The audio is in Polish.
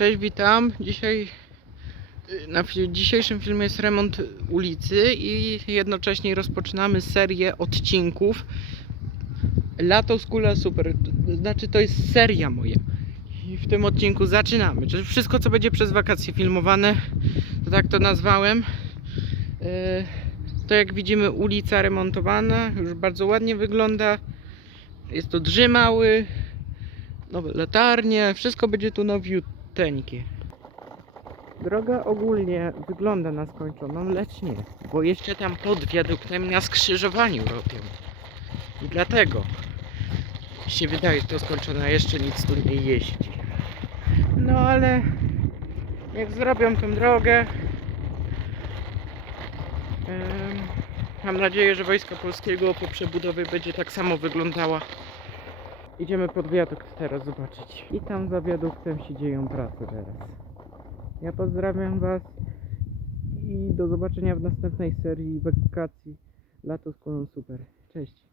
Cześć, witam. Dzisiaj y, na dzisiejszym filmie jest remont ulicy i jednocześnie rozpoczynamy serię odcinków Lato Skula Super. To Znaczy to jest seria moja. I w tym odcinku zaczynamy. Czyli wszystko co będzie przez wakacje filmowane, to tak to nazwałem. Y, To jak widzimy ulica remontowana, już bardzo ładnie wygląda. Jest to drzymały, nowe latarnie, wszystko będzie tu nowiuteńkie. Droga ogólnie wygląda na skończoną, lecz nie, bo jeszcze tam pod wiaduktem na skrzyżowaniu robią. I dlatego się wydaje to skończone, a jeszcze nic tu nie jeździ. No ale jak zrobią tę drogę, mam nadzieję, że Wojska Polskiego po przebudowie będzie tak samo wyglądała Idziemy pod wiadukt teraz zobaczyć. I tam za wiaduktem się dzieją prace teraz. Ja pozdrawiam Was i do zobaczenia w następnej serii wakacji. Lato z kolą super. Cześć.